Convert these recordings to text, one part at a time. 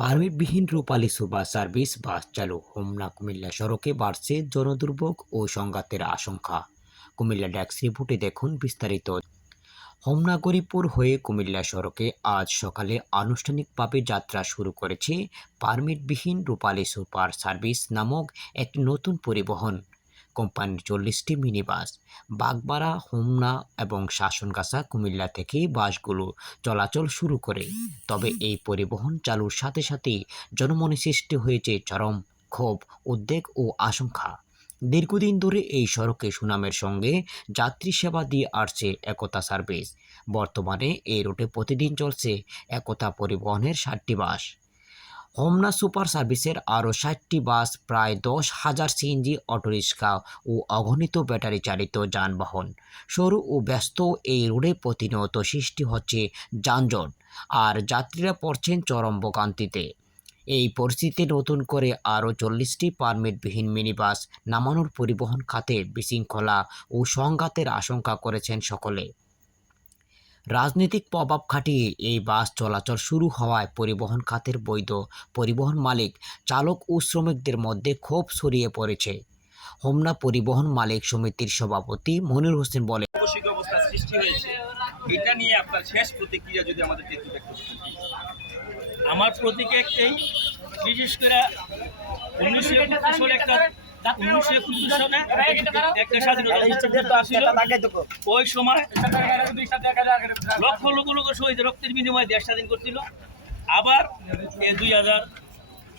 পারমিটবিহীন রূপালী super service, বাস চালু। হোমনা, কুমিল্লা সড়কে বাড়ছে জনদুর্ভোগ ও সংঘাতের আশঙ্কা। কুমিল্লা ডেস্ক রিপোর্টে দেখুন বিস্তারিত। হোমনা গরিপুর হয়ে কুমিল্লা সড়কে আজ সকালে আনুষ্ঠানিকভাবে যাত্রা শুরু করেছে পারমিটবিহীন রূপালী সুপার সার্ভিস নামক একটি নতুন পরিবহন। কোম্পানির চল্লিশটি মিনি বাস বাগবাড়া, হোমনা এবং শাসনগাছা কুমিল্লা থেকে বাসগুলো চলাচল শুরু করে। তবে এই পরিবহন চালুর সাথে সাথে জনমনে সৃষ্টি হয়েছে চরম ক্ষোভ, উদ্বেগ ও আশঙ্কা। দীর্ঘদিন ধরে এই সড়কে সুনামের সঙ্গে যাত্রী সেবা দিয়ে আসছে একতা সার্ভিস। বর্তমানে এই রুটে প্রতিদিন চলছে একতা পরিবহনের ষাটটি বাস। হোমনা সুপার সার্ভিসের আরও ষাটটি বাস, প্রায় দশ হাজার সিএনজি অটোরিক্সা ও অগণিত ব্যাটারি চালিত যানবাহন। সরু ও ব্যস্ত এই রোডে প্রতিনিয়ত সৃষ্টি হচ্ছে যানজট, আর যাত্রীরা পড়ছেন চরম ভোগান্তিতে। এই পরিস্থিতিতে নতুন করে আরও চল্লিশটি পারমিটবিহীন মিনিবাস নামানোর পরিবহন খাতে বিশৃঙ্খলা ও সংঘাতের আশঙ্কা করেছেন সকলে। রাজনৈতিক প্রভাব খাটিয়ে এই বাস চলাচল শুরু হওয়ায় পরিবহন খাতের বৈধ পরিবহন মালিক, চালক ও শ্রমিকদের মধ্যে ক্ষোভ ছড়িয়ে পড়েছে। হোমনা পরিবহন মালিক সমিতির সভাপতি মনির হোসেন প্রতিক্রিয়া করতেন আমার প্রতীক একটাই বিশেষ করে উনিশশো একটা ওই সময় লক্ষ লক্ষ লক্ষ শহীদ রক্তের বিনিময়ে দেশ স্বাধীন করছিল। আবার দুই হাজার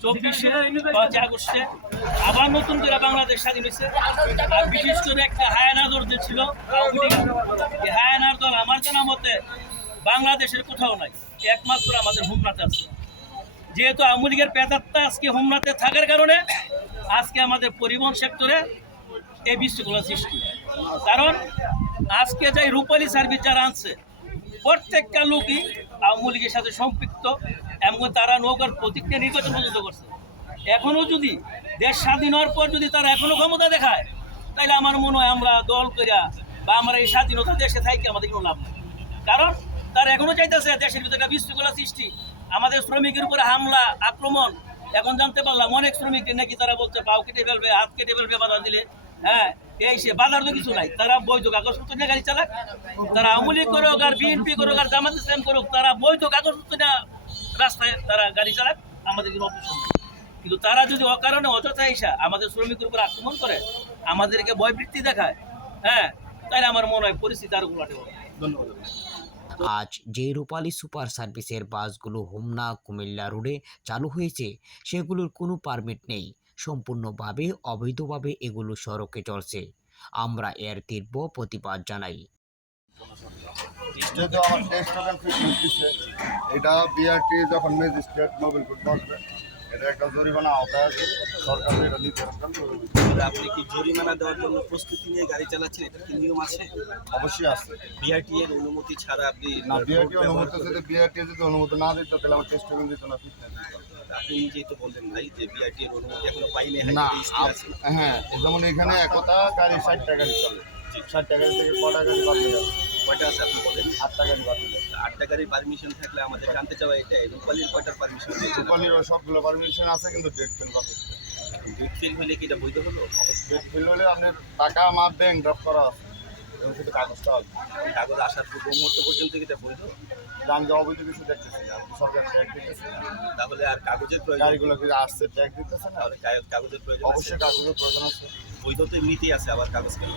চব্বিশে পাঁচ আগস্টে আবার নতুন করে বাংলাদেশ স্বাধীন হয়েছে। আর বিশেষ করে একটা হায়ানা দল যে ছিল। এই হায়ানার দল আমার জানা মতে বাংলাদেশের কোথাও নাই। একমাত্র আমাদের হোমনাতে আছে। যেহেতু আওয়ামী লীগের পেতাত্তা আজকে হোমনাতে থাকার কারণে আজকে আমাদের পরিবহন সেক্টরে এই বিশৃঙ্খলা সৃষ্টি। কারণ আজকে যে রূপালী সার্ভিস যারা আনছে, প্রত্যেকটা লোকই আওয়ামী লীগের সাথে সম্পৃক্ত এবং তারা নৌকার প্রতিক্রিয়া নির্বাচন পর্যন্ত করছে। এখনও যদি দেশ স্বাধীন হওয়ার পর যদি তারা এখনও ক্ষমতা দেখায় তাহলে আমার মনে হয় আমরা দল করিয়া বা আমরা এই স্বাধীনতা দেশে থাকি আমাদের কোনো লাভ নেই। কারণ তারা এখনও চাইতেছে দেশের ভিতরে একটা বিশৃঙ্খলা সৃষ্টি। আমাদের শ্রমিকের উপরে হামলা, আক্রমণ এখন জানতে পারলাম অনেক শ্রমিকদের নাকি তারা বলছে পাও কেটে ফেলবে, হাত কেটে ফেলবে, বাধা দিলে। হ্যাঁ এই সে বাধার তো কিছু নাই। তারা বৈধ কাগজপত্র নিয়ে গাড়ি চালাক, তারা আওয়ামী লীগ করুক আর বিএনপি করুক আর জামাত ইসলাম করুক, তারা বৈধ কাগজপত্র নিয়ে রাস্তায় তারা গাড়ি চালাক, আমাদের কোনো অপশন। কিন্তু তারা যদি অকারণে অযথা এসা আমাদের শ্রমিকের উপর আক্রমণ করে, আমাদেরকে ভয়বৃত্তি দেখায় হ্যাঁ তাহলে আমার মনে হয় পরিস্থিতি আরও ঘোলাটে ধন্যবাদ। আজ যে রূপালী সুপার সার্ভিসের বাসগুলো হোমনা, কুমিল্লা রোডে চালু হয়েছে, সেগুলোর কোনো পারমিট নেই। সম্পূর্ণভাবে, অবৈধভাবে এগুলো সড়কে চলছে। আমরা এর তীব্র প্রতিবাদ জানাই। এটা বিআরটি যখন ম্যাজিস্ট্রেট মোবিল এটা একটা জরিমানা আওতায় আছে। এটা আপনি কি জরিমানা দেওয়ার জন্য প্রস্তুতি নিয়ে গাড়ি চালাচ্ছেন? এটা কি নিয়ম আছে? অবশ্যই আছে। বিআরটি এর অনুমতি ছাড়া আপনি না বিআরটি অনুমতি? যদি বিআরটি যদি অনুমতি না দিত তাহলে আমার টেস্ট টোকেন দিত না আপনি নিজেই তো বললেন ভাই যে বিআরটি এর অনুমতি এখনও পাইনি না। হ্যাঁ যেমন এখানে একতা গাড়ি ষাট টাকা চলে ষাট টাকা থেকে বাদ কয়টা আছে আপনি বলেন? আটটা গাড়ি বাদ আটটা গাড়ির পারমিশন থাকলে আমাদের জানতে চাওয়া এটাই। রূপালির কয়টার পারমিশন রূপালির সবগুলো পারমিশন আছে কিন্তু ডেট বাদ হচ্ছে দুধ ফেল হলে কি এটা বৈধ হলো? ডেট ফেল হলে আপনার টাকা আমার ব্যাংক ড্রপ করা আছে। এবং কাগজটা হবে। কাগজ আসার পূর্ব মুহূর্ত পর্যন্ত কি এটা বৈধ? আমি যে অবৈধ কিছু দেখতেছি না। সরকার ট্যাগ দিতেছে তাহলে আর কাগজের প্রয়োজন গাড়িগুলো কি আসছে ট্যাগ দিতেছে না। তাহলে কাগজের প্রয়োজন অবশ্যই কাগজের প্রয়োজন আছে। বৈধ তো এমনিতেই আছে আবার কাগজ কেন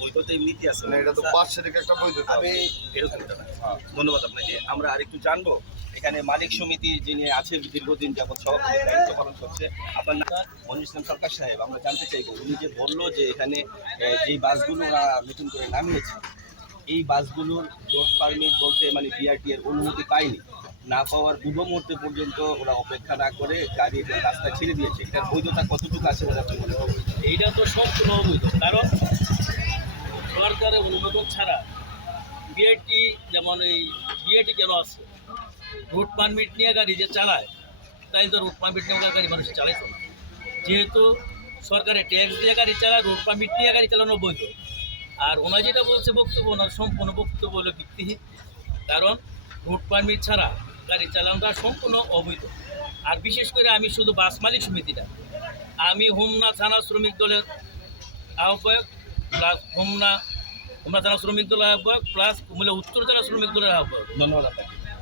বৈধ তো এমনিতেই আছে। মানে এটা তো বাৎসরিক একটা বৈধ আমি এরকম একটা না। ধন্যবাদ আপনাকে। আমরা আরেকটু জানব এখানে মালিক সমিতি যিনি আছেন দীর্ঘদিন যাবৎ সভাপতি দায়িত্ব পালন করছে। আপনার নাম মনির ইসলাম সরকার সাহেব, আমরা জানতে চাইব, উনি যে বলল যে এখানে যেই বাসগুলো ওরা নতুন করে নামিয়েছে, এই বাসগুলোর রোড পারমিট বলতে মানে বিআরটি এর অনুমতি পায়নি। না পাওয়ার পূর্ব মুহূর্তে পর্যন্ত ওরা অপেক্ষা না করে গাড়ি রাস্তা ছেড়ে দিয়েছে। এটার বৈধতা কতটুকু আছে বলে আপনি মনে এইটা তো সম্পূর্ণ অবৈধ কারণ সরকারের অনুমোদন ছাড়া বিআইটি যেমন এই বিআইটি কেন আছে রুট পারমিট নিয়ে গাড়ি যে চালায়, তাই তো রুট পারমিট নিয়ে গাড়ি মানুষ চালাইতো না। যেহেতু সরকারের ট্যাক্স দিয়ে গাড়ি চালায়, রুট পারমিট নিয়ে গাড়ি চালানো বৈধ। আর ওনার যেটা বলছে বক্তব্য, ওনার সম্পূর্ণ বক্তব্য হলো ভিত্তিহীন। কারণ রুট পারমিট ছাড়া গাড়ি চালানোটা সম্পূর্ণ অবৈধ। আর বিশেষ করে আমি শুধু বাস মালিক সমিতিটা, আমি হোমনা থানা শ্রমিক দলের আহ্বায়ক, প্লাস হোমনা হোমনা থানা শ্রমিক দলের আহ্বায়ক, প্লাস উত্তর জেলা শ্রমিক দলের আহ্বায়ক। ধন্যবাদ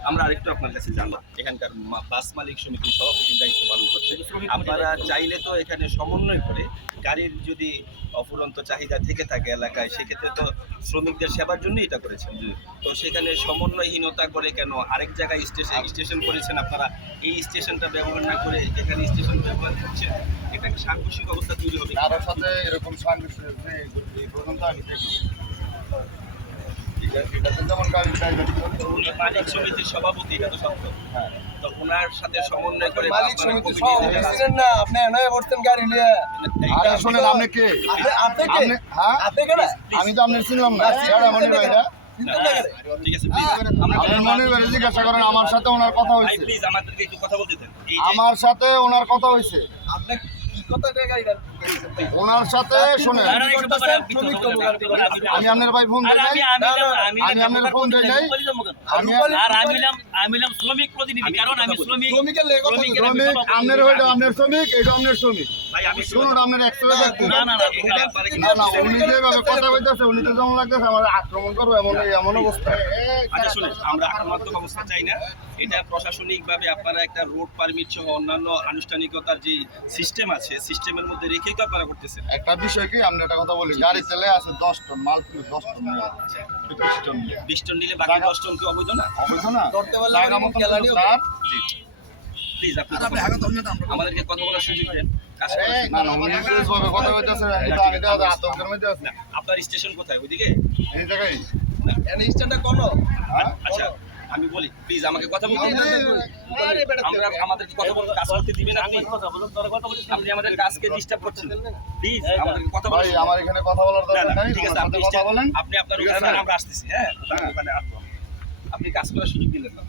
আমরা আরেকটু আপনার কাছে জানলাম এখানকার বাস মালিক সমিতির সভাপতির দায়িত্ব পালন করছে। আপনারা চাইলে তো এখানে সমন্বয় করে গাড়ির যদি অফুরন্ত চাহিদা থেকে থাকে এলাকায় সেক্ষেত্রে তো শ্রমিকদের সেবার জন্যই এটা করেছেন। তো সেখানে সমন্বয়হীনতা করে কেন আরেক জায়গায় স্টেশন স্টেশন করেছেন আপনারা? এই স্টেশনটা ব্যবহার না করে যেখানে স্টেশন ব্যবহার করছেন এটা একটা সাংঘর্ষিক অবস্থা তৈরি হবে। কারোর সাথে এরকম সাংঘর্ষ হয়েছে এই পর্যন্ত আমি মালিক সমিতির সভাপতি তো হ্যাঁ। তো ওনার সাথে সমন্বয় করে মালিক আপনারা সভাপতি না আপনি এনে বসতেন গাড়ি নিয়ে। আরে শোনেন আপনি কে? আপনি আপনি কে? হ্যাঁ? আপনি কে না আমি তো আপনার চিনলাম না। এটা মনে হয় না আমরা আপনার জিজ্ঞাসা করেন আমার সাথে ওনার কথা হয়েছে। আমার সাথে ওনার কথা হয়েছে। আপনি কি কথা ওনার সাথে শোনেন আমি আপনার ভাই ফোন দেয় আমি নাই আমি আমি আমি আপনার ফোন দেই নাই। আমি আর আমি আমি শ্রমিক প্রতিনিধি কারণ আমি শ্রমিক শ্রমিকের লেগে শ্রমিক। আপনার হইল আপনার শ্রমিক এটা আপনার শ্রমিক আমার অবস্থা আচ্ছা আমরা আক্রমণাত্মক অবস্থা চাই না এটা প্রশাসনিকভাবে আপনারা একটা রোড পারমিট সহ অন্যান্য আনুষ্ঠানিকতার যে সিস্টেম আছে সিস্টেমের মধ্যে রেখেই তো আপনারা করতেছেন? একটা বিষয় কি আমরা একটা কথা বলি গাড়ি তেলে আছে দশ টন মাল কিন্তু দশ টন নিয়ে। বিশ টন বিশ টন নিলে বাকি দশ টন কি অবৈধ না অবৈধ না ধরতে পারলে প্লিজ আপনি। আমাদেরকে কথা বলার সুযোগ দেন। আপনার স্টেশন কোথায়? ওইদিকে? এই জায়গায়। এনে স্ট্যান্ডটা কোন হ্যাঁ? আচ্ছা। আমি বলি প্লিজ আমাকে কথা বলতে দিন। আরে বেটা আমরা আমাদের কথা বলতে কাজ করতে দিবেন আপনি? বলুন কথা বলিস আপনি আমাদের কাজকে ডিস্টার্ব করছেন। প্লিজ আমাদের কথা ভাই বলুন আমার এখানে কথা বলার দরকার নাই ঠিক আছে আপনি কথা বলেন। আপনি আপনার? আমরা আসতেছি হ্যাঁ? ওখানে আপনি কাজ করার সুযোগ দিলেন না।